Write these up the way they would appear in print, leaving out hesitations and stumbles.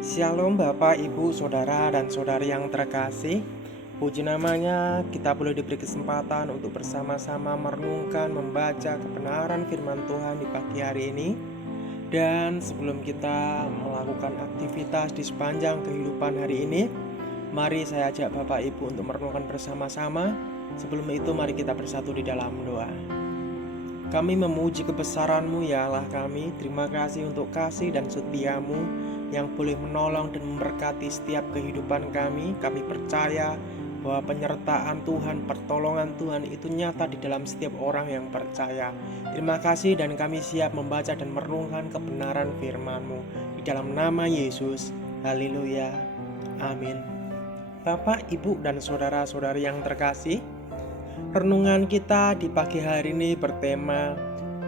Shalom Bapak, Ibu, Saudara, dan Saudari yang terkasih. Puji namanya, kita boleh diberi kesempatan untuk bersama-sama merenungkan, membaca kebenaran firman Tuhan di pagi hari ini. Dan sebelum kita melakukan aktivitas di sepanjang kehidupan hari ini, mari saya ajak Bapak Ibu untuk merenungkan bersama-sama. Sebelum itu mari kita bersatu di dalam doa. Kami memuji kebesaran-Mu ya Allah kami. Terima kasih untuk kasih dan setia-Mu yang boleh menolong dan memberkati setiap kehidupan kami. Kami percaya bahwa penyertaan Tuhan, pertolongan Tuhan itu nyata di dalam setiap orang yang percaya. Terima kasih dan kami siap membaca dan merenungkan kebenaran firman-Mu. Di dalam nama Yesus, haleluya, amin. Bapak, Ibu, dan saudara-saudari yang terkasih, renungan kita di pagi hari ini bertema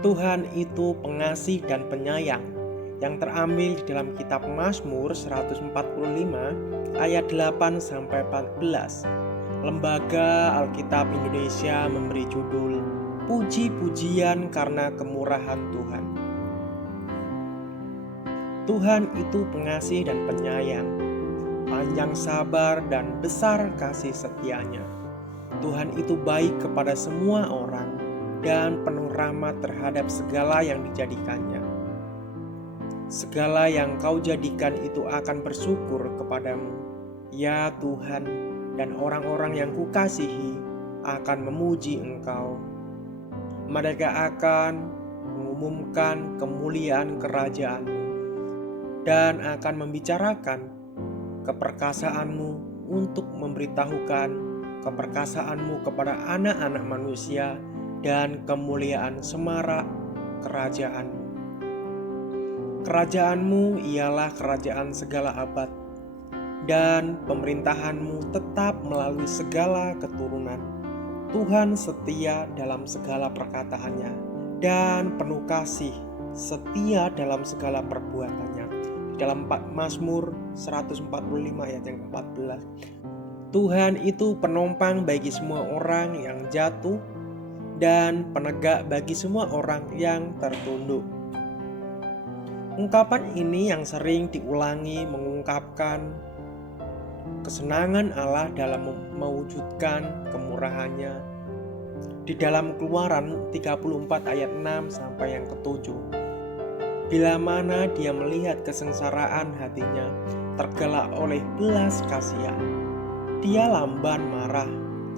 Tuhan itu pengasih dan penyayang, yang terambil di dalam kitab Mazmur 145 ayat 8-14. Lembaga Alkitab Indonesia memberi judul Puji-pujian karena kemurahan Tuhan. Tuhan itu pengasih dan penyayang, panjang sabar dan besar kasih setianya. Tuhan itu baik kepada semua orang dan penuh rahmat terhadap segala yang dijadikannya. Segala yang kau jadikan itu akan bersyukur kepadamu, ya Tuhan, dan orang-orang yang kukasihi akan memuji Engkau. Mereka akan mengumumkan kemuliaan kerajaan-Mu dan akan membicarakan keperkasaanmu untuk memberitahukan keperkasaanmu kepada anak-anak manusia dan kemuliaan semarak kerajaanmu. Kerajaanmu ialah kerajaan segala abad, dan pemerintahanmu tetap melalui segala keturunan. Tuhan setia dalam segala perkataannya, dan penuh kasih setia dalam segala perbuatannya. Dalam Mazmur 145 ayat yang ke-14. Tuhan itu penopang bagi semua orang yang jatuh dan penegak bagi semua orang yang tertunduk. Ungkapan ini yang sering diulangi mengungkapkan kesenangan Allah dalam mewujudkan kemurahannya. Di dalam Keluaran 34 ayat 6 sampai yang ke-7. Bila mana dia melihat kesengsaraan hatinya tergelak oleh belas kasihan, dia lamban marah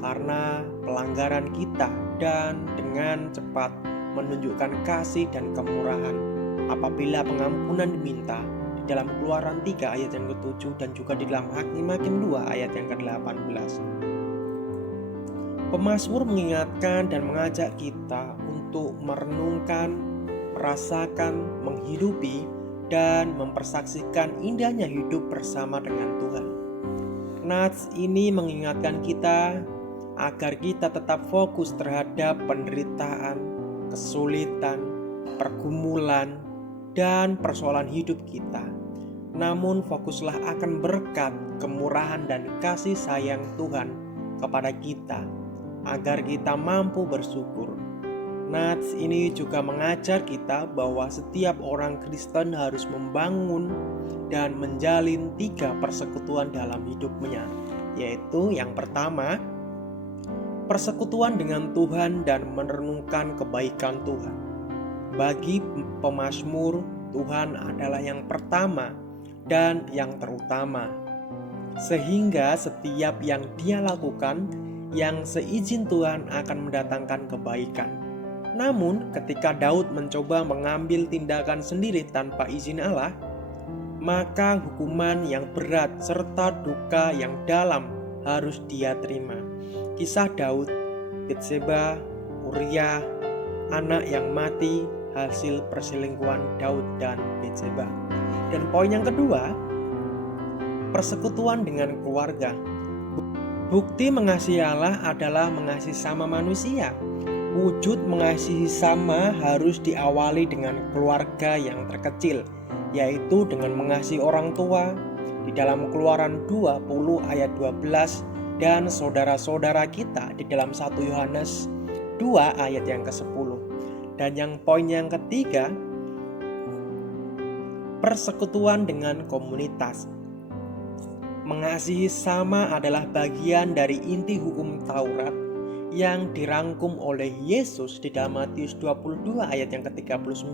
karena pelanggaran kita dan dengan cepat menunjukkan kasih dan kemurahan apabila pengampunan diminta di dalam Keluaran 3 ayat yang ke-7 dan juga di dalam Hakim-Hakim 2 ayat yang ke-18. Pemazmur mengingatkan dan mengajak kita untuk merenungkan, merasakan, menghidupi, dan mempersaksikan indahnya hidup bersama dengan Tuhan. Nats ini mengingatkan kita agar kita tetap fokus terhadap penderitaan, kesulitan, pergumulan, dan persoalan hidup kita. Namun fokuslah akan berkat, kemurahan, dan kasih sayang Tuhan kepada kita, agar kita mampu bersyukur. Nats ini juga mengajar kita bahwa setiap orang Kristen harus membangun dan menjalin 3 persekutuan dalam hidupnya, yaitu yang pertama, persekutuan dengan Tuhan dan merenungkan kebaikan Tuhan. Bagi pemazmur, Tuhan adalah yang pertama dan yang terutama, sehingga setiap yang dia lakukan yang seizin Tuhan akan mendatangkan kebaikan. Namun ketika Daud mencoba mengambil tindakan sendiri tanpa izin Allah, maka hukuman yang berat serta duka yang dalam harus dia terima. Kisah Daud, Batseba, Uria, anak yang mati hasil perselingkuhan Daud dan Batseba. Dan poin yang kedua, persekutuan dengan keluarga. Bukti mengasihi Allah adalah mengasihi sama manusia. Wujud mengasihi sama harus diawali dengan keluarga yang terkecil, yaitu dengan mengasihi orang tua di dalam Keluaran 20 ayat 12 dan saudara-saudara kita di dalam 1 Yohanes 2 ayat yang ke-10. Dan yang poin yang ketiga, persekutuan dengan komunitas. Mengasihi sesama adalah bagian dari inti hukum Taurat yang dirangkum oleh Yesus di dalam Matius 22 ayat yang ke-39.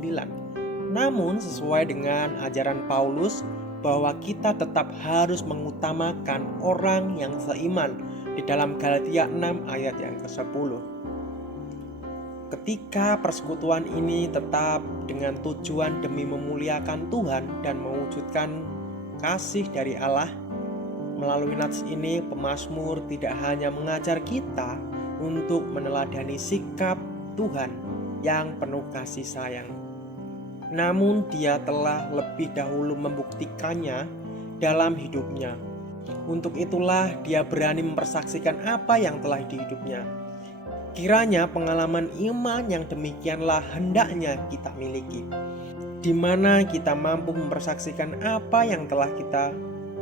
Namun sesuai dengan ajaran Paulus bahwa kita tetap harus mengutamakan orang yang seiman di dalam Galatia 6 ayat yang ke-10. Ketika persekutuan ini tetap dengan tujuan demi memuliakan Tuhan dan mewujudkan kasih dari Allah, melalui nats ini pemazmur tidak hanya mengajar kita untuk meneladani sikap Tuhan yang penuh kasih sayang, namun dia telah lebih dahulu membuktikannya dalam hidupnya. Untuk itulah dia berani mempersaksikan apa yang telah di hidupnya. Kiranya pengalaman iman yang demikianlah hendaknya kita miliki, di mana kita mampu mempersaksikan apa yang telah kita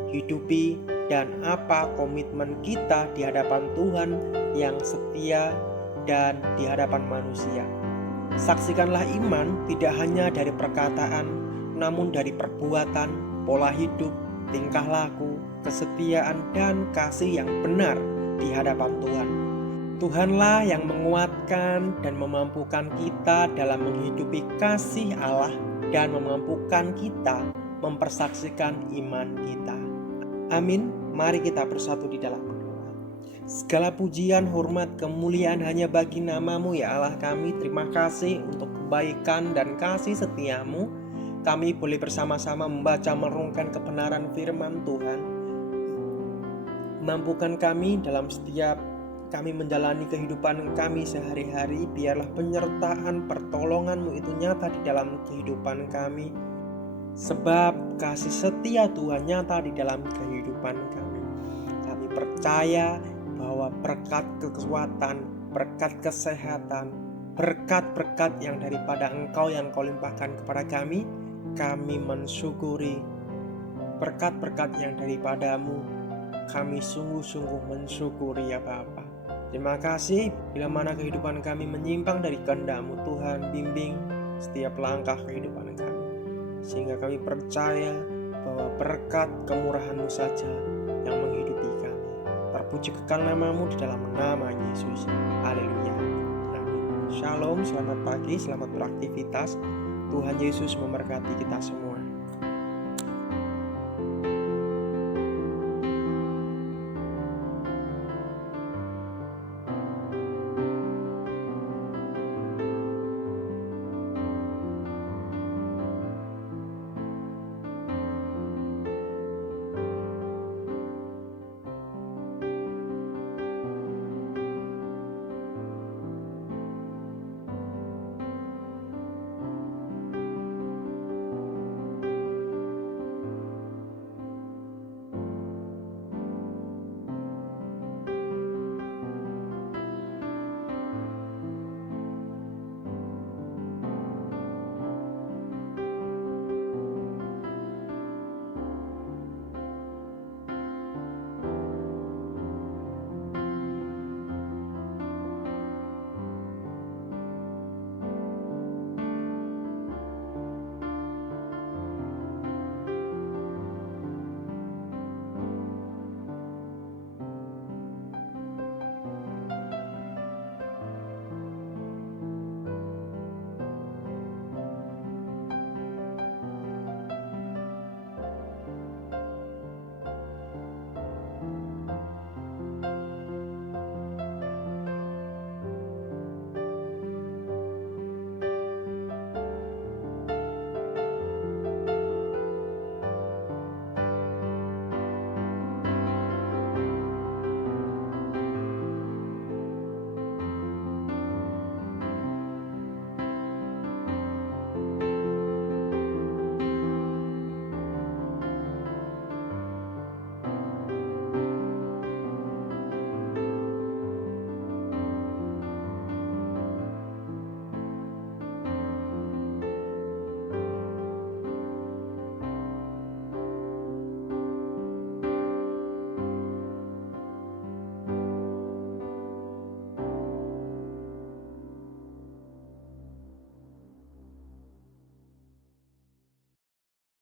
hidupi dan apa komitmen kita di hadapan Tuhan yang setia dan di hadapan manusia. Saksikanlah iman tidak hanya dari perkataan, namun dari perbuatan, pola hidup, tingkah laku, kesetiaan, dan kasih yang benar di hadapan Tuhan. Tuhanlah yang menguatkan dan memampukan kita dalam menghidupi kasih Allah dan memampukan kita mempersaksikan iman kita. Amin. Mari kita bersatu di dalam berdoa. Segala pujian, hormat, kemuliaan hanya bagi nama-Mu ya Allah kami. Terima kasih untuk kebaikan dan kasih setia-Mu. Kami boleh bersama-sama membaca merenungkan kebenaran firman Tuhan. Mampukan kami dalam setiap kami menjalani kehidupan kami sehari-hari. Biarlah penyertaan pertolongan-Mu itu nyata di dalam kehidupan kami, sebab kasih setia Tuhan nyata di dalam kehidupan kami. Kami percaya bahwa berkat kekuatan, berkat kesehatan, berkat-berkat yang daripada Engkau yang Kau limpahkan kepada kami mensyukuri. Berkat-berkat yang daripada-Mu, kami sungguh-sungguh mensyukuri ya Bapa. Terima kasih bila mana kehidupan kami menyimpang dari kehendak-Mu Tuhan, bimbing setiap langkah kehidupan kami, sehingga kami percaya bahwa berkat kemurahan-Mu saja yang menghidupi kami. Terpuji kekal nama-Mu di dalam nama Yesus. Haleluya. Amin. Shalom, selamat pagi, selamat beraktivitas. Tuhan Yesus memberkati kita semua.